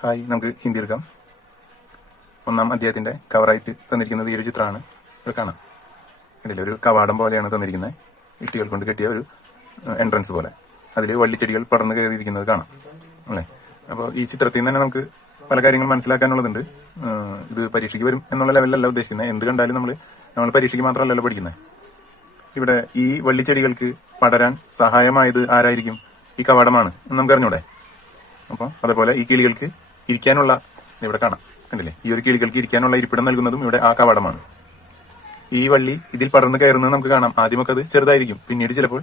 Hi, നമുക്ക് ഹിന്ദി എടുക്കാം. ഒന്നാം അധ്യായത്തിന്റെ കവറായിട്ട് തന്നിരിക്കുന്നത് ഈ ഒരു ചിത്രമാണ്. ഇത് കാണാം. ഇതിൽ ഒരു കവാടം പോലെയാണ് തന്നിരിക്കുന്നത്. ഇഷ്ടികൾ കൊണ്ട് കെട്ടിയ ഒരു എൻട്രൻസ് പോലെ. അതിൽ വള്ളിച്ചെടികൾ പടർന്നു കയറിയിരിക്കുന്നത് കാണാം അല്ലേ. അപ്പോൾ ഈ ചിത്രത്തിൽ നിന്ന് തന്നെ നമുക്ക് പല കാര്യങ്ങൾ മനസ്സിലാക്കാനുള്ളതുണ്ട്. ഇത് പരീക്ഷയ്ക്ക് വരും എന്നുള്ള ലെവലിലല്ല ഉദ്ദേശിക്കുന്നത്. എന്ത് കണ്ടാലും നമ്മൾ പരീക്ഷയ്ക്ക് മാത്രമല്ലല്ലോ പഠിക്കുന്നത്. ഇവിടെ ഈ വള്ളിച്ചെടികൾക്ക് പടരാൻ സഹായമായത് ആരായിരിക്കും? ഈ കവാടമാണ് എന്ന് നമുക്ക് അറിഞ്ഞൂടെ. അപ്പോൾ അതേപോലെ ഈ കിളികൾക്ക് ഇരിക്കാനുള്ള, ഇവിടെ കാണാം കണ്ടില്ലേ, ഈ ഒരു കിളികൾക്ക് ഇരിക്കാനുള്ള ഇരിപ്പിടം നൽകുന്നതും ഇവിടെ ആ കവാടമാണ്. ഈ വള്ളി ഇതിൽ പടർന്ന് കയറുന്നത് നമുക്ക് കാണാം. ആദ്യമൊക്കെ അത് ചെറുതായിരിക്കും, പിന്നീട് ചിലപ്പോൾ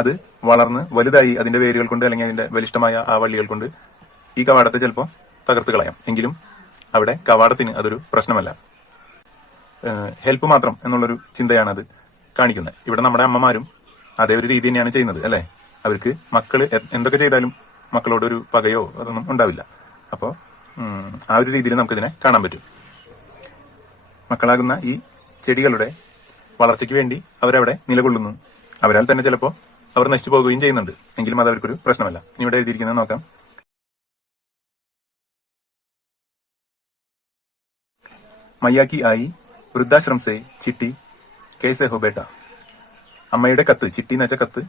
അത് വളർന്ന് വലുതായി അതിന്റെ വേരുകൾ കൊണ്ട് അല്ലെങ്കിൽ അതിന്റെ ബലിഷ്ഠമായ ആ വള്ളികൾ കൊണ്ട് ഈ കവാടത്തെ ചിലപ്പോൾ തകർത്ത് കളയാം. എങ്കിലും അവിടെ കവാടത്തിന് അതൊരു പ്രശ്നമല്ല. ഹെൽപ്പ് മാത്രം എന്നുള്ളൊരു ചിന്തയാണ് അത് കാണിക്കുന്നത്. ഇവിടെ നമ്മുടെ അമ്മമാരും അതേ ഒരു രീതി തന്നെയാണ് ചെയ്യുന്നത് അല്ലെ. അവർക്ക് മക്കള് എന്തൊക്കെ ചെയ്താലും മക്കളോടൊരു പകയോ അതൊന്നും ഉണ്ടാവില്ല. അപ്പോൾ ആ ഒരു രീതിയിൽ നമുക്കിതിനെ കാണാൻ പറ്റും. മക്കളാകുന്ന ഈ ചെടികളുടെ വളർച്ചയ്ക്ക് വേണ്ടി അവരവിടെ നിലകൊള്ളുന്നു. അവരാൽ തന്നെ ചിലപ്പോൾ അവർ നശിച്ചു പോകുകയും ചെയ്യുന്നുണ്ട്. എങ്കിലും അത് അവർക്കൊരു പ്രശ്നമല്ല. ഇനി ഇവിടെ എഴുതിയിരിക്കുന്നത് നോക്കാം. മയ്യാക്കി ആയി വൃദ്ധാശ്രം സേ ചിട്ടി കേസെ ഹോ ബേട്ട. അമ്മയുടെ കത്ത്, ചിട്ടി എന്ന് വെച്ച കത്ത്,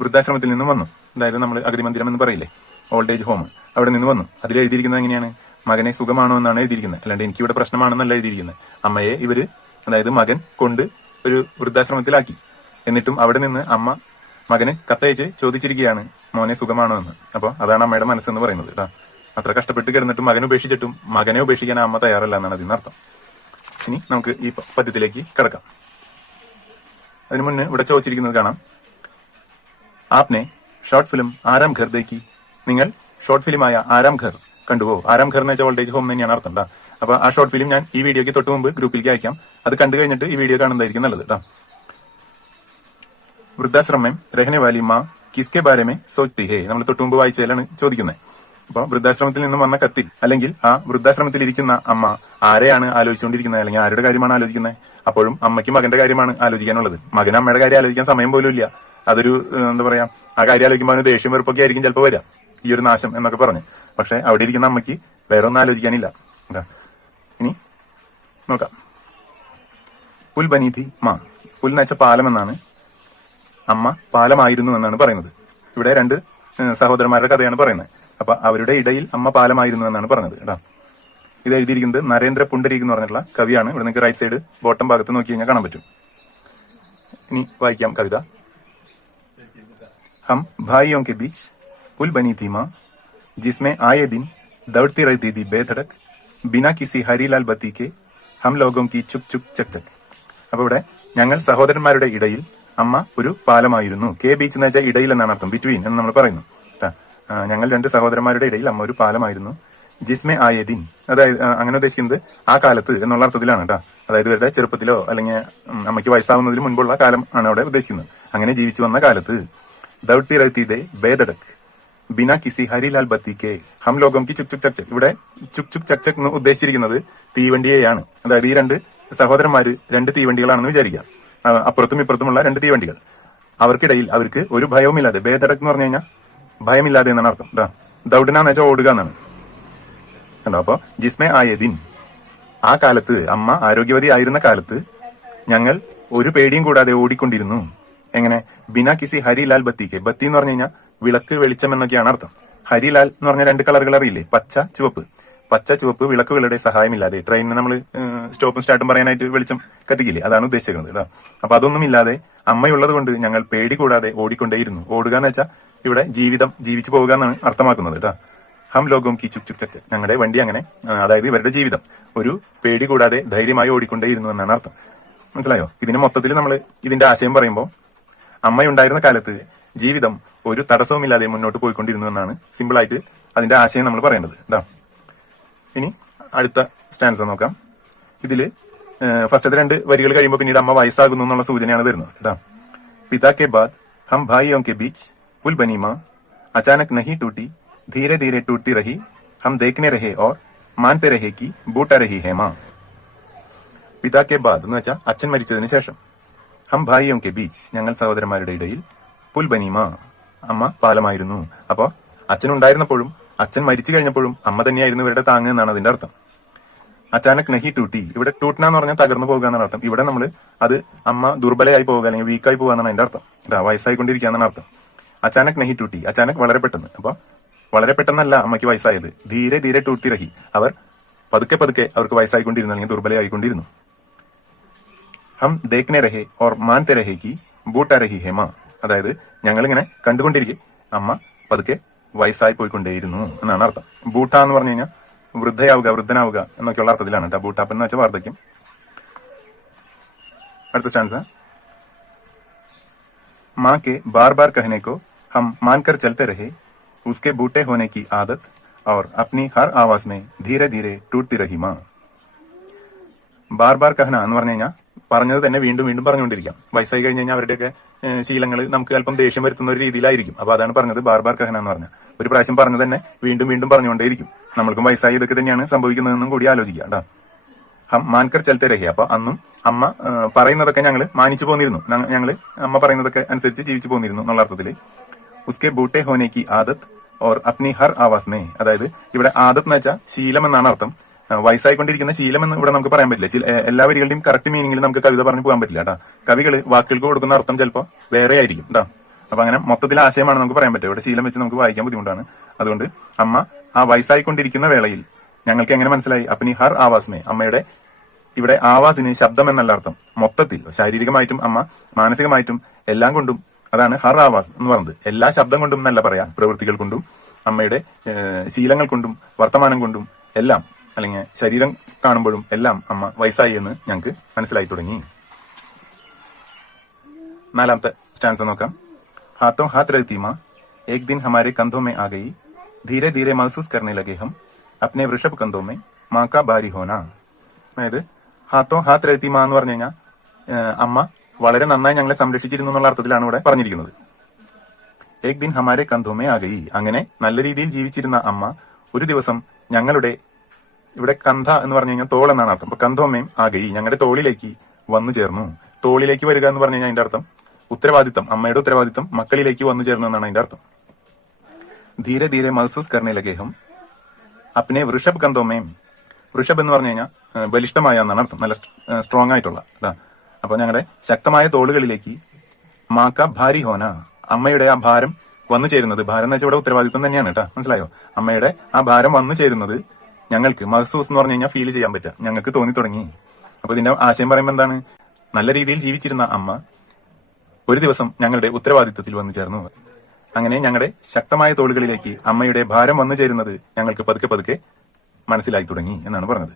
വൃദ്ധാശ്രമത്തിൽ നിന്നും വന്നു. അതായത് നമ്മൾ അഗതി മന്ദിരം എന്ന് പറയില്ലേ, ഓൾഡ് ഏജ് ഹോം, അവിടെ നിന്ന് വന്നു. അതിൽ എഴുതിയിരിക്കുന്നത് എങ്ങനെയാണ്? മകനെ സുഖമാണോ എന്നാണ് എഴുതിയിരിക്കുന്നത്. അല്ലാണ്ട് എനിക്കിവിടെ പ്രശ്നമാണെന്നല്ല എഴുതിയിരിക്കുന്നത്. അമ്മയെ ഇവര്, അതായത് മകൻ കൊണ്ട് ഒരു വൃദ്ധാശ്രമത്തിലാക്കി. എന്നിട്ടും അവിടെ നിന്ന് അമ്മ മകന് കത്തയച്ച് ചോദിച്ചിരിക്കുകയാണ്, മോനെ സുഖമാണോ എന്ന്. അപ്പൊ അതാണ് അമ്മയുടെ മനസ്സെന്ന് പറയുന്നത് കേട്ടോ. അത്ര കഷ്ടപ്പെട്ട് കിടന്നിട്ടും മകനെ ഉപേക്ഷിച്ചിട്ടും മകനെ ഉപേക്ഷിക്കാൻ അമ്മ തയ്യാറല്ല എന്നാണ് അതിന് അർത്ഥം. ഇനി നമുക്ക് ഈ പദ്യത്തിലേക്ക് കിടക്കാം. അതിനു മുന്നേ ഇവിടെ ചോദിച്ചിരിക്കുന്നത് കാണാം. ആപ്നെ ഷോർട്ട് ഫിലിം ആരാം ഘർ ദേക്കി. നിങ്ങൾ ഷോർട്ട് ഫിലിമായ ആരാം ഘർ കണ്ടുവോ? ആരാം ഘർ എന്ന് വെച്ചാൽ ഓൾഡ് ഏജ് ഹോം തന്നെയാണ് അർത്ഥം കേട്ടോ. അപ്പൊ ആ ഷോർട്ട് ഫിലിം ഞാൻ ഈ വീഡിയോക്ക് തൊട്ട് മുമ്പ് ഗ്രൂപ്പിലേക്ക് അയക്കാം. അത് കണ്ടു കഴിഞ്ഞിട്ട് ഈ വീഡിയോ കാണുന്നതായിരിക്കും നല്ലത് കേട്ടോ. വൃദ്ധാശ്രമം में रहने वाली माँ किसके बारे में सोचती है. നമ്മൾ തൊട്ട് മുമ്പ് വായിച്ചതിലാണ് ചോദിക്കുന്നത്. അപ്പൊ വൃദ്ധാശ്രമത്തിൽ നിന്നും വന്ന കത്തിൽ, അല്ലെങ്കിൽ ആ വൃദ്ധാശ്രമത്തിൽ ഇരിക്കുന്ന അമ്മ ആരെയാണ് ആലോചിച്ചുകൊണ്ടിരിക്കുന്നത്, അല്ലെങ്കിൽ ആരുടെ കാര്യമാണ് ആലോചിക്കുന്നത്? അപ്പോഴും അമ്മയ്ക്ക് മകന്റെ കാര്യമാണ് ആലോചിക്കാനുള്ളത്. മകന് അമ്മയുടെ കാര്യം ആലോചിക്കാൻ സമയം പോലും ഇല്ല. അതൊരു എന്താ പറയാ, ആ കാര്യം ആലോചിക്കുമ്പോൾ അവന് ദേഷ്യം വെറുപ്പൊക്കെ ആയിരിക്കും ചിലപ്പോൾ വരിക, ഈ ഒരു നാശം എന്നൊക്കെ പറഞ്ഞു. പക്ഷെ അവിടെ ഇരിക്കുന്ന അമ്മയ്ക്ക് വേറെ ഒന്നും ആലോചിക്കാനില്ല. ഇനി നോക്കാം. പുൽ ബനീതി മാ. പുൽ എന്ന് വെച്ച പാലം എന്നാണ്. അമ്മ പാലമായിരുന്നു എന്നാണ് പറയുന്നത്. ഇവിടെ രണ്ട് സഹോദരന്മാരുടെ കഥയാണ് പറയുന്നത്. അപ്പൊ അവരുടെ ഇടയിൽ അമ്മ പാലമായിരുന്നു എന്നാണ് പറഞ്ഞത് കേട്ടോ. ഇത് എഴുതിയിരിക്കുന്നത് നരേന്ദ്ര പുണ്ടരീക് എന്ന് പറഞ്ഞിട്ടുള്ള കവിയാണ്. ഇവിടെ നിങ്ങൾക്ക് റൈറ്റ് സൈഡ് ബോട്ടം ഭാഗത്ത് നോക്കി കഴിഞ്ഞാൽ കാണാൻ പറ്റും. ഇനി വായിക്കാം കവിത. हम भाइयों के बीच पुल बनी थी माँ, जिसमें आए दिन दौड़ती रहती थी बेधड़क, बिना किसी हरीलाल बत्ती के हम लोगों की चुक चुक चक चक. അപ്പൊ ഇവിടെ ഞങ്ങൾ സഹോദരന്മാരുടെ ഇടയിൽ അമ്മ ഒരു പാലമായിരുന്നു. കെ ബീച്ച് എന്ന് വെച്ചാൽ ഇടയിൽ എന്നാണ് അർത്ഥം, ബിറ്റ്വീൻ എന്ന് നമ്മൾ പറയുന്നു. ഞങ്ങൾ രണ്ട് സഹോദരന്മാരുടെ ഇടയിൽ അമ്മ ഒരു പാലമായിരുന്നു. ജിസ്മെ ആയ ദിൻ, അതായത് അങ്ങനെ ഉദ്ദേശിക്കുന്നത് ആ കാലത്ത് എന്നുള്ള അർത്ഥത്തിലാണ് കേട്ടോ. അതായത് ഇവരുടെ ചെറുപ്പത്തിലോ അല്ലെങ്കിൽ അമ്മയ്ക്ക് വയസ്സാവുന്നതിന് മുൻപുള്ള കാലം ആണ് അവിടെ ഉദ്ദേശിക്കുന്നത്. അങ്ങനെ ജീവിച്ചു വന്ന കാലത്ത് ദൗട്ടി റഹത്തി ദേ ബേദടക് ബിനാ കിസി ഹരിലാൽ ബത്തി കെ ഹം ലോകം കി ചുക് ചുക് ചക് ചക്. ഇവിടെ ചുക് ചുക് ചക് ചക് എന്ന് ഉദ്ദേശിച്ചിരിക്കുന്നത് തീവണ്ടിയെയാണ്. അതായത് ഈ രണ്ട് സഹോദരന്മാര് രണ്ട് തീവണ്ടികളാണെന്ന് വിചാരിക്കുക. അപ്പുറത്തും ഇപ്പുറത്തുമുള്ള രണ്ട് തീവണ്ടികൾ. അവർക്കിടയിൽ അവർക്ക് ഒരു ഭയവുമില്ലാതെ, ബേദടക് എന്ന് പറഞ്ഞു കഴിഞ്ഞാൽ ഭയമില്ലാതെ എന്നാണ് അർത്ഥം. ദൗഡനാന്ന് വെച്ചാൽ ഓടുക എന്നാണ് കണ്ടോ. അപ്പൊ ജിസ്മെ ആയദിൻ, ആ കാലത്ത്, അമ്മ ആരോഗ്യവതി ആയിരുന്ന കാലത്ത് ഞങ്ങൾ ഒരു പേടിയും കൂടാതെ ഓടിക്കൊണ്ടിരുന്നു. എങ്ങനെ? ബിനാ കിസി ഹരിലാൽ ബത്തിക്ക്. ബത്തി എന്ന് പറഞ്ഞു കഴിഞ്ഞാൽ വിളക്ക്, വെളിച്ചം എന്നൊക്കെയാണ് അർത്ഥം. ഹരിലാൽ എന്ന് പറഞ്ഞ രണ്ട് കളറുകൾ അറിയില്ലേ? പച്ച, ചുവപ്പ്. പച്ച, ചുവപ്പ് വിളക്കുകളുടെ സഹായമില്ലാതെ, ട്രെയിനിന് നമ്മൾ സ്റ്റോപ്പും സ്റ്റാർട്ടും പറയാനായിട്ട് വെളിച്ചം കത്തിക്കില്ലേ, അതാണ് ഉദ്ദേശിക്കുന്നത് കേട്ടോ. അപ്പൊ അതൊന്നും ഇല്ലാതെ അമ്മയുള്ളത് കൊണ്ട് ഞങ്ങൾ പേടി കൂടാതെ ഓടിക്കൊണ്ടേയിരുന്നു. ഓടുക എന്ന് വെച്ചാൽ ഇവിടെ ജീവിതം, ജീവിച്ചു പോവുക എന്നാണ് അർത്ഥമാക്കുന്നത് കേട്ടോ. ഹം ലോകം കി ചുക് ചുക് ചക്. ഞങ്ങളുടെ വണ്ടി അങ്ങനെ, അതായത് ഇവരുടെ ജീവിതം ഒരു പേടി കൂടാതെ ധൈര്യമായി ഓടിക്കൊണ്ടേയിരുന്നു എന്നാണ് അർത്ഥം. മനസ്സിലായോ? ഇതിന് മൊത്തത്തിൽ നമ്മൾ ഇതിന്റെ ആശയം പറയുമ്പോൾ അമ്മയുണ്ടായിരുന്ന കാലത്ത് ജീവിതം ഒരു തടസ്സവുമില്ലാതെ മുന്നോട്ട് പോയിക്കൊണ്ടിരുന്നു എന്നാണ് സിമ്പിളായിട്ട് അതിന്റെ ആശയം നമ്മൾ പറയേണ്ടത് കേട്ടോ. ഇനി അടുത്ത സ്റ്റാൻസ് നോക്കാം. ഇതില് ഫസ്റ്റത്തെ രണ്ട് വരികൾ കഴിയുമ്പോൾ പിന്നീട് അമ്മ വയസ്സാകുന്നു എന്നുള്ള സൂചനയാണ് തരുന്നത് കേട്ടോ. പിതാ കെ ബാദ് ഹം ഭായിയോं के बीच पुल बनी माँ, अचानक नहीं टूटी, धीरे धीरे टूटती रही, हम देखने रहे और मानते रहे कि बूटा रही है माँ. പിതാ കെ ബാദ് എന്ന് വെച്ചാൽ അച്ഛൻ മരിച്ചതിന് ശേഷം. ഹം ഭായിയോं के बीच, ഞങ്ങൾ സഹോദരന്മാരുടെ ഇടയിൽ, പുൽ ബനി മാ, അമ്മ പാലമായിരുന്നു. അപ്പൊ അച്ഛൻ ഉണ്ടായിരുന്നപ്പോഴും അച്ഛൻ മരിച്ചു കഴിഞ്ഞപ്പോഴും അമ്മ തന്നെയായിരുന്നു ഇവരുടെ താങ്ങ് എന്നാണ് അതിന്റെ അർത്ഥം. അച്ചാനക് നഹി ടൂട്ടി, ഇവിടെ ടൂട്ടന എന്ന് പറഞ്ഞാൽ തകർന്നു പോകുക എന്നാണ് അർത്ഥം. ഇവിടെ നമ്മൾ അത് അമ്മ ദുർബലയായി പോവുക അല്ലെങ്കിൽ വീക്കായി പോകുക എന്നാണ് അതിന്റെ അർത്ഥം. വയസ്സായിക്കൊണ്ടിരിക്കുക എന്നാണ് അർത്ഥം. അച്ചാനക് നഹി ടൂട്ടി, അച്ചാനക് വളരെ പെട്ടെന്ന്. അപ്പൊ വളരെ പെട്ടെന്നല്ല അമ്മയ്ക്ക് വയസ്സായത്, ധീരെ ധീരെ ടൂട്ടി റഹി, അവർ പതുക്കെ പതുക്കെ അവർക്ക് വയസ്സായിക്കൊണ്ടിരുന്നു അല്ലെങ്കിൽ ദുർബലയായിക്കൊണ്ടിരുന്നു. ഹം ദേഖ്നെ രഹേ ഓർ മാൻതെ രഹേ കി ബൂട്ട രഹി ഹേ മാ, അതായത് ഞങ്ങളിങ്ങനെ കണ്ടുകൊണ്ടിരിക്കെ അമ്മ പതുക്കെ വയസ്സായി പോയിക്കൊണ്ടേയിരുന്നു എന്നാണ് അർത്ഥം. ബൂട്ട എന്ന് പറഞ്ഞു കഴിഞ്ഞാൽ വൃദ്ധയാവുക, വൃദ്ധനാവുക എന്നൊക്കെയുള്ള അർത്ഥത്തിലാണ് കേട്ടോ. ബൂട്ടാപ്പ് എന്ന് വെച്ചാൽ വാർദ്ധക്യം. അടുത്ത സ്റ്റാൻസ. माँ के बार बार कहने को हम मानकर चलते रहे, उसके बूटे होने की आदत और अपनी हर आवाज में धीरे धीरे टूटती रही माँ. ബാർ ബാർ കഹന എന്ന് പറഞ്ഞു കഴിഞ്ഞാൽ പറഞ്ഞത് തന്നെ വീണ്ടും വീണ്ടും പറഞ്ഞുകൊണ്ടിരിക്കാം. വയസ്സായി കഴിഞ്ഞ് കഴിഞ്ഞാൽ അവരുടെയൊക്കെ ശീലങ്ങൾ നമുക്ക് അല്പം ദേഷ്യം വരുത്തുന്ന ഒരു രീതിയിലായിരിക്കും. അപ്പൊ അതാണ് പറഞ്ഞത് ബാർ ബാർ കഹന എന്ന് പറഞ്ഞാൽ. ഒരു പ്രാവശ്യം പറഞ്ഞു തന്നെ വീണ്ടും വീണ്ടും പറഞ്ഞുകൊണ്ടേയിരിക്കും. നമ്മൾക്കും വയസ്സായി ഇതൊക്കെ തന്നെയാണ് സംഭവിക്കുന്നതെന്നും കൂടി ആലോചിക്കുക കേട്ടോ. ഹം മാൻകർ ചലത്തെ രഹി, അപ്പൊ അന്നും അമ്മ പറയുന്നതൊക്കെ ഞങ്ങൾ മാനിച്ചു പോന്നിരുന്നു, ഞങ്ങൾ അമ്മ പറയുന്നതൊക്കെ അനുസരിച്ച് ജീവിച്ചു പോന്നിരുന്നു എന്നുള്ള അർത്ഥത്തില്. ഉസ്കെ ബൂട്ടെ ഹോനെ കി ആദത്ത് ഓർ അപ്നി ഹർ ആവാസ് മേ, അതായത് ഇവിടെ ആദത്ത് എന്ന് വെച്ചാൽ ശീലം എന്നാണ് അർത്ഥം. വയസ്സായിക്കൊണ്ടിരിക്കുന്ന ശീലം എന്ന് ഇവിടെ നമുക്ക് പറയാൻ പറ്റില്ല. എല്ലാ വരികളുടെയും കറക്റ്റ് മീനിങ്ങിൽ നമുക്ക് കവിത പറഞ്ഞു പോകാൻ പറ്റില്ല കേട്ടോ. കവികള് വാക്കുകൾക്ക് കൊടുക്കുന്ന അർത്ഥം ചിലപ്പോൾ വേറെ ആയിരിക്കും കേട്ടോ. അപ്പൊ അങ്ങനെ മൊത്തത്തിൽ ആശയമാണ് നമുക്ക് പറയാൻ പറ്റുക. ഇവിടെ ശീലം വെച്ച് നമുക്ക് വായിക്കാൻ ബുദ്ധിമുട്ടാണ്. അതുകൊണ്ട് അമ്മ ആ വയസ്സായിക്കൊണ്ടിരിക്കുന്ന വേളയിൽ ഞങ്ങൾക്ക് എങ്ങനെ മനസ്സിലായി? അപ്നി ഹർ ആവാസ് മേ, അമ്മയുടെ ഇവിടെ ആവാസിന് ശബ്ദം എന്നല്ല അർത്ഥം. മൊത്തത്തിൽ ശാരീരികമായിട്ടും അമ്മ മാനസികമായിട്ടും എല്ലാം കൊണ്ടും, അതാണ് ഹർ ആവാസ് എന്ന് പറയുന്നത്. എല്ലാ ശബ്ദം കൊണ്ടും എന്നല്ല പറയാം, പ്രവൃത്തികൾ കൊണ്ടും അമ്മയുടെ ശീലങ്ങൾ കൊണ്ടും വർത്തമാനം കൊണ്ടും എല്ലാം, അല്ലെങ്കിൽ ശരീരം കാണുമ്പോഴും എല്ലാം അമ്മ വയസ്സായി എന്ന് ഞങ്ങൾക്ക് മനസ്സിലായി തുടങ്ങി. നാലാമത്തെ സ്റ്റാൻസ് നോക്കാം. हाथों हाथ रहती माँ एक दिन हमारे कंधों में आ गई, धीरे धीरे महसूस करने लगे हम अपने वृषभ कंधों में माँ का भारी होना. അതായത് ഹാത്തോ ഹാത്ത് രഹത്തി മാ എന്ന് പറഞ്ഞു കഴിഞ്ഞാൽ അമ്മ വളരെ നന്നായി ഞങ്ങളെ സംരക്ഷിച്ചിരുന്നു എന്നുള്ള അർത്ഥത്തിലാണ് ഇവിടെ പറഞ്ഞിരിക്കുന്നത്. ഏക് ദിൻ ഹമാരെ കന്ധോമേ ആ ഗയി, അങ്ങനെ നല്ല രീതിയിൽ ജീവിച്ചിരുന്ന അമ്മ ഒരു ദിവസം ഞങ്ങളുടെ, ഇവിടെ കന്ധ എന്ന് പറഞ്ഞു കഴിഞ്ഞാൽ തോൾ എന്നാണ് അർത്ഥം. അപ്പൊ കന്ധോമേം ആ ഗയി, ഞങ്ങളുടെ തോളിലേക്ക് വന്നു ചേർന്നു. തോളിലേക്ക് വരിക എന്ന് പറഞ്ഞു കഴിഞ്ഞാൽ അതിന്റെ അർത്ഥം ഉത്തരവാദിത്തം, അമ്മയുടെ ഉത്തരവാദിത്തം മക്കളിലേക്ക് വന്നു ചേർന്നു എന്നാണ് അതിന്റെ അർത്ഥം. ധീരെ ധീരെ മഹസൂസ് കർണേ ലഗേ ഹം അപ്നെ വൃഷഭ് കന്ധോമേം, വൃഷഭ് എന്ന് പറഞ്ഞു കഴിഞ്ഞാൽ ബലിഷ്ഠമായ എന്നാണ് അർത്ഥം, നല്ല സ്ട്രോങ് ആയിട്ടുള്ള. അപ്പൊ ഞങ്ങളുടെ ശക്തമായ തോളുകളിലേക്ക് മാക്ക ഭാരി ഹോന, അമ്മയുടെ ആ ഭാരം വന്നു ചേരുന്നത്, ഭാരം എന്ന് വെച്ചാൽ ഇവിടെ ഉത്തരവാദിത്വം തന്നെയാണ് കേട്ടോ, മനസ്സിലായോ? അമ്മയുടെ ആ ഭാരം വന്നു ചേരുന്നത് ഞങ്ങൾക്ക് മഹസൂസ് എന്ന് പറഞ്ഞു കഴിഞ്ഞാൽ ഫീൽ ചെയ്യാൻ പറ്റുക, ഞങ്ങൾക്ക് തോന്നി തുടങ്ങി. അപ്പൊ ഇതിന്റെ ആശയം പറയുമ്പോൾ എന്താണ്? നല്ല രീതിയിൽ ജീവിച്ചിരുന്ന അമ്മ ഒരു ദിവസം ഞങ്ങളുടെ ഉത്തരവാദിത്തത്തിൽ വന്നു ചേർന്നു. അങ്ങനെ ഞങ്ങളുടെ ശക്തമായ തോളുകളിലേക്ക് അമ്മയുടെ ഭാരം വന്നു ചേരുന്നത് ഞങ്ങൾക്ക് പതുക്കെ പതുക്കെ മനസ്സിലായി തുടങ്ങി എന്നാണ് പറഞ്ഞത്.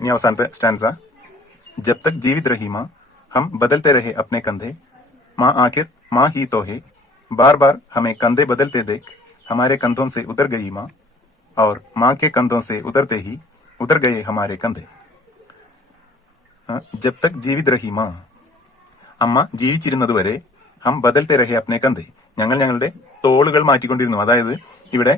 ഇനി അവസാനത്തെ സ്റ്റാൻസ. जब तक जीवित रही माँ हम बदलते रहे अपने कंधे, माँ आखिर माँ ही तो है, बार बार हमें कंधे बदलते देख हमारे कंधों से उतर गई माँ, और माँ के कंधों से उतरते ही उतर गए हमारे कंधे. जब तक जीवित रही माँ, അമ്മ ജീവിച്ചിരുന്നതുവരെ ഹം ബദൽത്തെ രഹേ അപ്നെ കന്ധേ, ഞങ്ങൾ ഞങ്ങളുടെ തോളുകൾ മാറ്റിക്കൊണ്ടിരുന്നു. അതായത് ഇവിടെ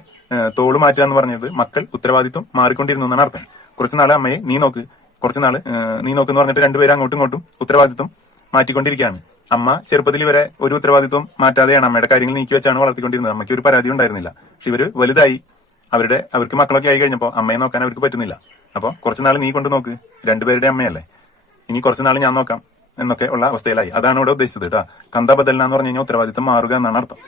തോള് മാറ്റുക എന്ന് പറഞ്ഞത് മക്കൾ ഉത്തരവാദിത്വം മാറിക്കൊണ്ടിരുന്നു എന്നാണ് അർത്ഥം. കുറച്ചുനാള് അമ്മയെ നീ നോക്ക്, കുറച്ചുനാള് നീ നോക്ക് എന്ന് പറഞ്ഞിട്ട് രണ്ടുപേരും അങ്ങോട്ടും ഇങ്ങോട്ടും ഉത്തരവാദിത്വം മാറ്റിക്കൊണ്ടിരിക്കുകയാണ്. അമ്മ ചെറുപ്പത്തിൽ ഇവരെ ഒരു ഉത്തരവാദിത്വം മാറ്റാതെയാണ് അമ്മയുടെ കാര്യങ്ങൾ നീക്കി വെച്ചാണ് വളർത്തിക്കൊണ്ടിരുന്നത്. അമ്മയ്ക്ക് ഒരു പരാതി ഉണ്ടായിരുന്നില്ല. പക്ഷെ ഇവര് വലുതായി അവർക്ക് മക്കളൊക്കെ ആയി കഴിഞ്ഞപ്പോൾ അമ്മയെ നോക്കാൻ അവർക്ക് പറ്റുന്നില്ല. അപ്പൊ കുറച്ചുനാൾ നീ കൊണ്ട് നോക്ക്, രണ്ടുപേരുടെ അമ്മയല്ലേ, ഇനി കുറച്ചുനാൾ ഞാൻ നോക്കാം എന്നൊക്കെ ഉള്ള അവസ്ഥയിലായി. അതാണ് ഇവിടെ ഉദ്ദേശിച്ചത് കേട്ടോ. കന്ത ബദൽന എന്ന് പറഞ്ഞു കഴിഞ്ഞാൽ ഉത്തരവാദിത്തം മാറുക എന്നാണ് അർത്ഥം.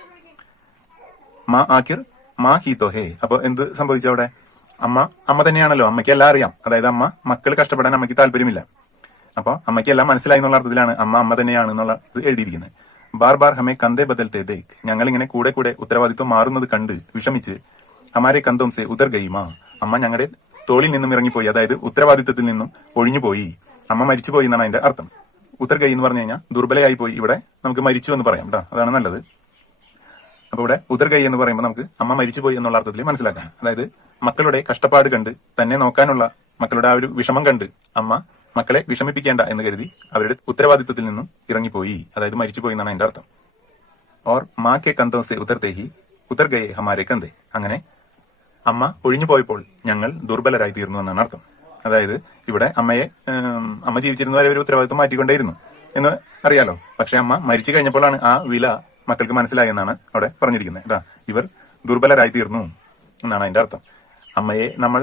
മാ ആക്കിർ മാ ഹീ തോ ഹേ, അപ്പൊ എന്ത് സംഭവിച്ചു അവിടെ? അമ്മ തന്നെയാണല്ലോ, അമ്മയ്ക്ക് എല്ലാം അറിയാം. അതായത് അമ്മ മക്കൾ കഷ്ടപ്പെടാൻ അമ്മയ്ക്ക് താല്പര്യമില്ല. അപ്പൊ അമ്മയ്ക്ക് എല്ലാം മനസ്സിലായി എന്നുള്ള അർത്ഥത്തിലാണ് അമ്മ തന്നെയാണ് എന്നുള്ള ഇത് എഴുതിയിരിക്കുന്നത്. ബാർ ബാർ ഹമേ കന്തേ ബദൽത്തെ ദേഖ്, ഞങ്ങൾ ഇങ്ങനെ കൂടെ കൂടെ ഉത്തരവാദിത്വം മാറുന്നത് കണ്ട് വിഷമിച്ച് ഹമാരെ കന്തോം സെ ഉദർ ഗയി മാ, അമ്മ ഞങ്ങളുടെ തോളിൽ നിന്നും ഇറങ്ങിപ്പോയി, അതായത് ഉത്തരവാദിത്വത്തിൽ നിന്നും ഒഴിഞ്ഞുപോയി. അമ്മ മരിച്ചുപോയി എന്നാണ് അതിന്റെ അർത്ഥം. ഉത്തർ ഗയി എന്ന് പറഞ്ഞു കഴിഞ്ഞാൽ ദുർബലയായി പോയി. ഇവിടെ നമുക്ക് മരിച്ചു എന്ന് പറയാം കേട്ടോ, അതാണ് നല്ലത്. അപ്പൊ ഇവിടെ ഉദർ ഗയി എന്ന് പറയുമ്പോൾ നമുക്ക് അമ്മ മരിച്ചുപോയി എന്നുള്ള അർത്ഥത്തിൽ മനസ്സിലാക്കാം. അതായത് മക്കളുടെ കഷ്ടപ്പാട് കണ്ട് തന്നെ നോക്കാനുള്ള മക്കളുടെ ആ ഒരു വിഷമം കണ്ട് അമ്മ മക്കളെ വിഷമിപ്പിക്കേണ്ട എന്ന് കരുതി അവരുടെ ഉത്തരവാദിത്വത്തിൽ നിന്നും ഇറങ്ങിപ്പോയി, അതായത് മരിച്ചുപോയി എന്നാണ് അതിന്റെ അർത്ഥം. ഓർ മാ കെ കന്തോ സെ ഉതർത്തേ ഹി ഉതർ ഗയെ ഹമാരെ കന്തേ, അങ്ങനെ അമ്മ ഒഴിഞ്ഞു പോയപ്പോൾ ഞങ്ങൾ ദുർബലരായി തീർന്നു എന്നാണ് അർത്ഥം. അതായത് ഇവിടെ അമ്മ ജീവിച്ചിരുന്നവരെ ഒരു ഉത്തരവാദിത്വം മാറ്റിക്കൊണ്ടേയിരുന്നു എന്ന് അറിയാലോ. പക്ഷെ അമ്മ മരിച്ചു കഴിഞ്ഞപ്പോഴാണ് ആ വില മക്കൾക്ക് മനസ്സിലായി എന്നാണ് അവിടെ പറഞ്ഞിരിക്കുന്നത് കേട്ടോ. ഇവർ ദുർബലരായി തീർന്നു എന്നാണ് അതിന്റെ അർത്ഥം. അമ്മയെ നമ്മൾ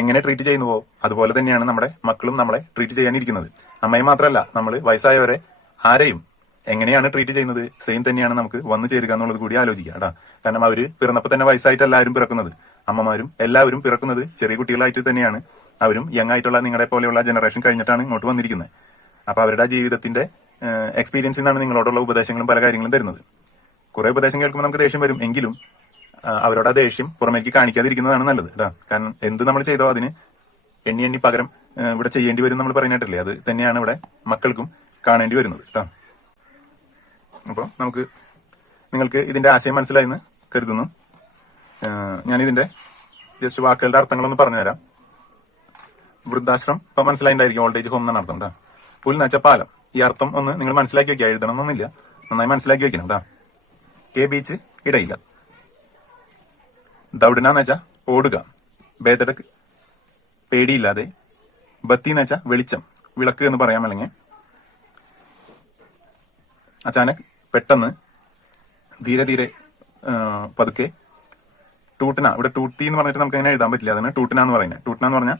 എങ്ങനെ ട്രീറ്റ് ചെയ്യുന്നുവോ അതുപോലെ തന്നെയാണ് നമ്മുടെ മക്കളും നമ്മളെ ട്രീറ്റ് ചെയ്യാനിരിക്കുന്നത്. അമ്മയെ മാത്രമല്ല, നമ്മൾ വയസ്സായവരെ ആരെയും എങ്ങനെയാണ് ട്രീറ്റ് ചെയ്യുന്നത് സെയിം തന്നെയാണ് നമുക്ക് വന്നു ചേരുക എന്നുള്ളത് കൂടി ആലോചിക്കുക കേട്ടാ. കാരണം അവര് പിറന്നപ്പോ തന്നെ വയസ്സായിട്ടല്ല ആരും പിറക്കുന്നത്. അമ്മമാരും എല്ലാവരും പിറക്കുന്നത് ചെറിയ കുട്ടികളായിട്ട് തന്നെയാണ്. അവരും യങ് ആയിട്ടുള്ള നിങ്ങളെ പോലെയുള്ള ജനറേഷൻ കഴിഞ്ഞിട്ടാണ് ഇങ്ങോട്ട് വന്നിരിക്കുന്നത്. അപ്പൊ അവരുടെ ജീവിതത്തിന്റെ എക്സ്പീരിയൻസിൽ നിന്നാണ് നിങ്ങളോടുള്ള ഉപദേശങ്ങളും പല കാര്യങ്ങളും തരുന്നത്. കുറെ ഉപദേശം കേൾക്കുമ്പോൾ നമുക്ക് ദേഷ്യം വരും, എങ്കിലും അവരോട് ആ ദേഷ്യം പുറമേക്ക് കാണിക്കാതിരിക്കുന്നതാണ് നല്ലത് കേട്ടോ. കാരണം എന്ത് നമ്മൾ ചെയ്തോ അതിന് എണ്ണി എണ്ണി പകരം ഇവിടെ ചെയ്യേണ്ടി വരും നമ്മൾ പറയുന്നിട്ടില്ലേ, അത് തന്നെയാണ് ഇവിടെ മക്കൾക്കും കാണേണ്ടി വരുന്നത് കേട്ടോ. അപ്പോൾ നിങ്ങൾക്ക് ഇതിന്റെ ആശയം മനസ്സിലായെന്ന് കരുതുന്നു. ഞാനിതിന്റെ ജസ്റ്റ് വാക്കുകളുടെ അർത്ഥങ്ങളൊന്ന് പറഞ്ഞുതരാം. വൃദ്ധാശ്രം ഇപ്പൊ മനസ്സിലായിട്ടുണ്ടായിരിക്കും, ഓൾഡ് ഏജ് ഹോം എന്നാണ് അർത്ഥം കേട്ടോ. പുൽ എന്ന് വെച്ചാൽ പാലം. ഈ അർത്ഥം ഒന്ന് നിങ്ങൾ മനസ്സിലാക്കി വെക്കുക, എഴുതണം എന്നൊന്നുമില്ല, നന്നായി മനസ്സിലാക്കി വെക്കണം കേട്ടോ. K beach ഇടയില്ല. ദൗഡന എന്ന് വെച്ചാൽ ഓടുക, ബേദടക്ക് പേടിയില്ലാതെ, ബത്തി എന്ന് വെച്ചാൽ വെളിച്ചം, വിളക്ക് എന്ന് പറയാം, അല്ലെങ്കിൽ അച്ചാനക് പെട്ടെന്ന്, ധീരെ ധീരെ പതുക്കെ, ടൂട്ടന ഇവിടെ ടൂട്ടി എന്ന് പറഞ്ഞിട്ട് നമുക്ക് അങ്ങനെ എഴുതാൻ പറ്റില്ല, അതാണ് ടൂട്ടന എന്ന് പറയുന്നത്. ടൂട്ടന എന്ന് പറഞ്ഞാൽ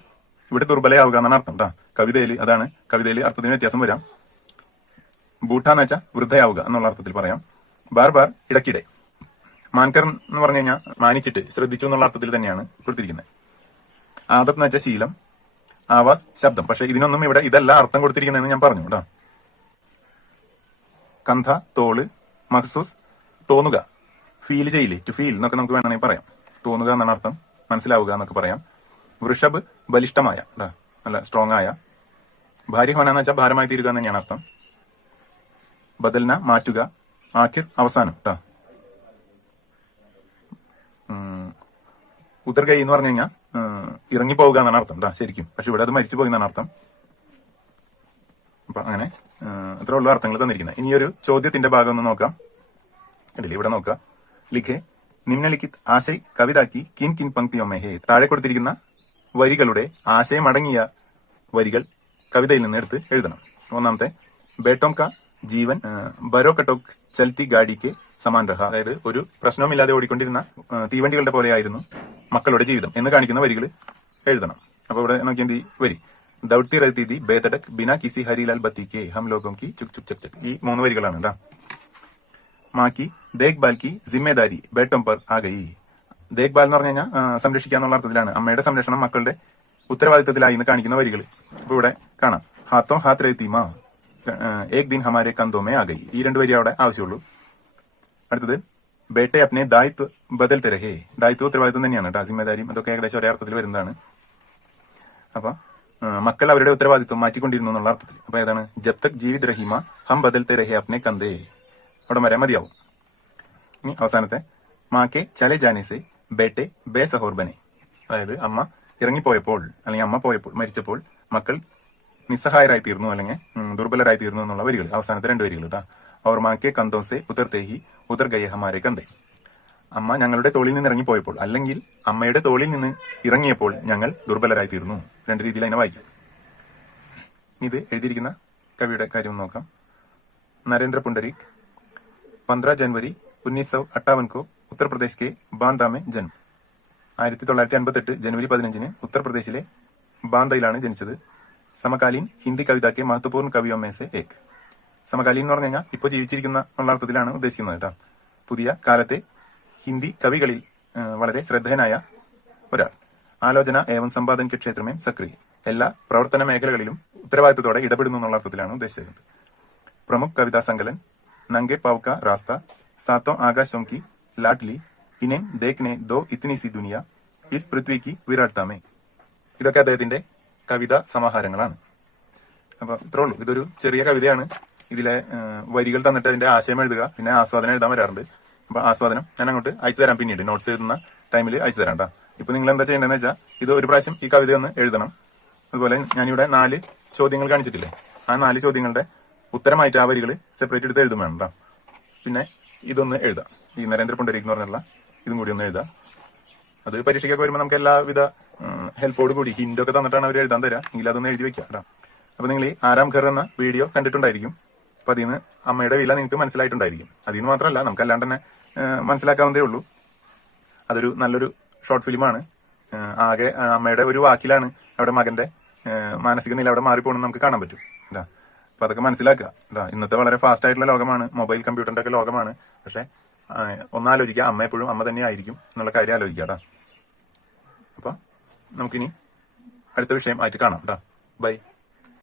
ഇവിടെ ദുർബലയാവുക എന്നാണ് അർത്ഥം കേട്ടോ. കവിതയിൽ അതാണ്, കവിതയിൽ അർത്ഥത്തിന് വ്യത്യാസം വരാം. ബൂട്ട എന്ന് വെച്ചാൽ വൃദ്ധയാവുക എന്നുള്ള അർത്ഥത്തിൽ പറയാം. ബാർ ബാർ ഇടയ്ക്കിടെ. മാൻകർ എന്ന് പറഞ്ഞു കഴിഞ്ഞാൽ മാനിച്ചിട്ട് ശ്രദ്ധിച്ചു എന്നുള്ള അർത്ഥത്തിൽ തന്നെയാണ് കൊടുത്തിരിക്കുന്നത്. ആദത്ത് എന്ന് വെച്ചാൽ ശീലം, ആവാസ് ശബ്ദം. പക്ഷെ ഇതിനൊന്നും ഇവിടെ ഇതല്ല അർത്ഥം കൊടുത്തിരിക്കുന്നതെന്ന് ഞാൻ പറഞ്ഞു കേട്ടോ. കന്ധ തോള്, മഹ്സൂസ് തോന്നുക, ഫീൽ ചെയ്യില്ലേ, ടു ഫീൽ എന്നൊക്കെ നമുക്ക് വേണമെങ്കിൽ പറയാം. തോന്നുക എന്നാണ് അർത്ഥം, മനസ്സിലാവുക എന്നൊക്കെ പറയാം. വൃഷഭ് ബലിഷ്ഠമായ, നല്ല സ്ട്രോങ് ആയ. ഭാര്യ ഹോന എന്ന് വെച്ചാൽ ഭാരമായി തീരുക എന്ന് തന്നെയാണ് അർത്ഥം. ബദൽന മാറ്റുക, ആഖിർ അവസാനം കേട്ടോ. ഉത്തർഗൈ എന്ന് പറഞ്ഞു കഴിഞ്ഞാൽ ഇറങ്ങിപ്പോവുക എന്നാണ് അർത്ഥം കേട്ടോ ശരിക്കും. പക്ഷെ ഇവിടെ അത് മരിച്ചു പോയി എന്നാണ് അർത്ഥം. അപ്പൊ അങ്ങനെ അത്ര ഉള്ള അർത്ഥങ്ങൾ തന്നിരിക്കുന്നത്. ഇനിയൊരു ചോദ്യത്തിന്റെ ഭാഗം ഒന്ന് നോക്കാം. കണ്ടില്ലേ, ഇവിടെ നോക്കുക. ലിഖേ നിമ്നലിഖിത് ആശയ് കവിതാക്കി കിൻ കിൻ പങ്ക്തിയോ മേ ഹേ. താഴെ കൊടുത്തിരിക്കുന്ന വരികളുടെ ആശയം അടങ്ങിയ വരികൾ കവിതയിൽ നിന്ന് എടുത്ത് എഴുതണം. ഒന്നാമത്തെ, ബേട്ടോം കാ ജീവൻ ബരോ കട്ടോക് ചൽത്തി ഗാഡിക്ക് സമാൻ രഹ. അതായത് ഒരു പ്രശ്നവുമില്ലാതെ ഓടിക്കൊണ്ടിരുന്ന തീവണ്ടികളുടെ പോലെയായിരുന്നു മക്കളുടെ ജീവിതം എന്ന് കാണിക്കുന്ന വരികൾ എഴുതണം. അപ്പൊ ഇവിടെ നോക്കിയ വരി, ദൗഡ്തി റഹ്തി തി ബേതടക് ബിനാ കിസി ഹരിലാൽ ബത്തിക്കെ ഹം ലോഗോം കി ചുക് ചുക് ചക് ചക്. ഈ 3 വരികളാണ് കേട്ടോ. മാക്കി ദേഖ്ബാൽ കി ജിമ്മേദാരി ബേട്ടോം പർ ആ ഗയി. ദേഖ്ബാൽ എന്ന് പറഞ്ഞു കഴിഞ്ഞാൽ സംരക്ഷിക്കുക എന്നുള്ള അർത്ഥത്തിലാണ്. അമ്മയുടെ സംരക്ഷണം മക്കളുടെ ഉത്തരവാദിത്തത്തിലായി എന്ന് കാണിക്കുന്ന വരികൾ ഇപ്പൊ ഇവിടെ കാണാം. ഹാത്തോ ഹാത്ത് റഹ്തി മാ ഏക് ദിൻ ഹമാരെ കന്തോമേ ആ ഗയി. ഈ 2 വരി അവിടെ ആവശ്യമുള്ളൂ. അടുത്തത്, ബേട്ടെ അപ്നെ ദായിത്വ ബദൽത്തെ രഹേ. ദായിത്വ ഉത്തരവാദിത്വം തന്നെയാണ് കേട്ടോ. ജിമ്മേദാരിയും അതൊക്കെ ഏകദേശം ഒരേ അർത്ഥത്തിൽ വരുന്നതാണ്. അപ്പൊ മക്കൾ അവരുടെ ഉത്തരവാദിത്വം മാറ്റിക്കൊണ്ടിരുന്നു എന്നുള്ള അർത്ഥത്തിൽ. അപ്പൊ ഏതാണ്, ജബ് തക് ജീവിത് റഹീമ ഹം ബദൽത്തെ രഹേ അപ്നെ കന്തേ. അവിടെ വരെ മതിയാവും. ഇനി അവസാനത്തെ, മാക്കെ ചലെ ജാനേസെ ബേട്ടെ ബേ സഹോർ ബനെ. അതായത് അമ്മ ഇറങ്ങിപ്പോയപ്പോൾ അല്ലെങ്കിൽ അമ്മ പോയപ്പോൾ, മരിച്ചപ്പോൾ മക്കൾ നിസ്സഹായരായി തീർന്നു അല്ലെങ്കിൽ ദുർബലരായി തീർന്നു എന്നുള്ള വരികൾ, അവസാനത്തെ 2 വരികൾ കേട്ടോ. അവർ മാക്കെ കന്തോസെ ഉത്തർത്തേഹി ഉത്തർ ഗയ ഹമാരെ കന്തേ. അമ്മ ഞങ്ങളുടെ തോളിൽ നിന്ന് ഇറങ്ങിപ്പോയപ്പോൾ അല്ലെങ്കിൽ അമ്മയുടെ തോളിൽ നിന്ന് ഇറങ്ങിയപ്പോൾ ഞങ്ങൾ ദുർബലരായി തീർന്നു. 2 രീതിയിൽ അതിനെ വായിക്കാം. ഇത് എഴുതിയിരിക്കുന്ന കവിയുടെ കാര്യം നോക്കാം. നരേന്ദ്ര പുണ്ടരീക്, 15 जनवरी 1958 को उत्तर प्रदेश के बांदा में जन्म. 1958 ജനുവരി 15 ഉത്തർപ്രദേശിലെ ബാന്തയിലാണ് ജനിച്ചത്. സമകാലീൻ ഹിന്ദി കവിതയ്ക്ക് മഹത്വപൂർണ്ണ കവിയോ മേ സെ ഏക്. സമകാലീൻ എന്ന് പറഞ്ഞു കഴിഞ്ഞാൽ ഇപ്പോൾ ജീവിച്ചിരിക്കുന്ന എന്നുള്ള അർത്ഥത്തിലാണ് ഉദ്ദേശിക്കുന്നത് കേട്ടോ. പുതിയ കാലത്തെ ഹിന്ദി കവികളിൽ വളരെ ശ്രദ്ധേയനായ ഒരാൾ. ആലോചന ഏവം സമ്പാദൻ കെ ക്ഷേത്രമേ സക്രിയ. എല്ലാ പ്രവർത്തന മേഖലകളിലും ഉത്തരവാദിത്തത്തോടെ ഇടപെടുന്നു എന്നുള്ള അർത്ഥത്തിലാണ് ഉദ്ദേശിച്ചത്. പ്രമുഖ് കവിതാ സങ്കലൻ നംഗെ പാവ് കാ രാസ്ത, സാത്തോ ആകാശോം കി ലാഡ്ലി, ഇനേം ദേഖ്നെ ദോ Itni C Duniya, is Prithvi കി വിരാട്താമേ. ഇതൊക്കെ അദ്ദേഹത്തിന്റെ കവിതാ സമാഹാരങ്ങളാണ്. അപ്പൊ ഇത്രേ ഉള്ളൂ. ഇതൊരു ചെറിയ കവിതയാണ്. ഇതിലെ വരികൾ തന്നിട്ട് അതിന്റെ ആശയം എഴുതുക, പിന്നെ ആസ്വാദനം എഴുതാൻ വരാറുണ്ട്. അപ്പൊ ആസ്വാദനം ഞാൻ അങ്ങോട്ട് അയച്ചു തരാം, പിന്നീട് നോട്ട്സ് എഴുതുന്ന ടൈമിൽ അയച്ചു തരാം കേട്ടോ. ഇപ്പൊ നിങ്ങൾ എന്താ ചെയ്യേണ്ടതെന്ന് വെച്ചാൽ ഇത് ഒരു പ്രാവശ്യം ഈ കവിത ഒന്ന് എഴുതണം. അതുപോലെ ഞാനിവിടെ 4 ചോദ്യങ്ങൾ കാണിച്ചിട്ടില്ലേ, ആ 4 ചോദ്യങ്ങളുടെ ഉത്തരമായിട്ട് ആ വരികൾ സെപ്പറേറ്റ് എടുത്ത് എഴുതും വേണ്ട. പിന്നെ ഇതൊന്ന് എഴുതാം, ഈ നരേന്ദ്ര പുണ്ടരീക് എന്ന് പറഞ്ഞുള്ള ഇതും കൂടി ഒന്ന് എഴുതാം. അത് പരീക്ഷയ്ക്കൊക്കെ വരുമ്പോൾ നമുക്ക് എല്ലാവിധ ഹെൽപ്പോട് കൂടി ഹിന്റൊക്കെ തന്നിട്ടാണ് അവർ എഴുതാൻ തരാം. എങ്കിൽ അതൊന്ന് എഴുതി വെക്കാം കേട്ടോ. അപ്പൊ നിങ്ങൾ ഈ ആരാം ഘർ എന്ന വീഡിയോ കണ്ടിട്ടുണ്ടായിരിക്കും. അപ്പൊ അതിൽ നിന്ന് അമ്മയുടെ വില നിങ്ങൾക്ക് മനസ്സിലായിട്ടുണ്ടായിരിക്കും. അതിൽ നിന്ന് മാത്രമല്ല നമുക്ക് അല്ലാണ്ട് തന്നെ മനസ്സിലാക്കാവുന്നതേ ഉള്ളൂ. അതൊരു നല്ലൊരു ഷോർട്ട് ഫിലിമാണ്. ആകെ അമ്മയുടെ ഒരു വാക്കിലാണ് അവിടെ മകന്റെ മാനസിക നില അവിടെ മാറിപ്പോണെന്ന് നമുക്ക് കാണാൻ പറ്റും. ഇതാ, അപ്പൊ അതൊക്കെ മനസ്സിലാക്കുക. ഇതാ, ഇന്നത്തെ വളരെ ഫാസ്റ്റ് ആയിട്ടുള്ള ലോകമാണ്, മൊബൈൽ കമ്പ്യൂട്ടറിന്റെ ഒക്കെ ലോകമാണ്. പക്ഷെ ഒന്നാലോചിക്കുക, അമ്മ എപ്പോഴും അമ്മ തന്നെ ആയിരിക്കും എന്നുള്ള കാര്യം ആലോചിക്കുക കേട്ടോ. അപ്പൊ നമുക്കിനി അടുത്ത വിഷയം ആയിട്ട് കാണാം കേട്ടോ. ബൈ.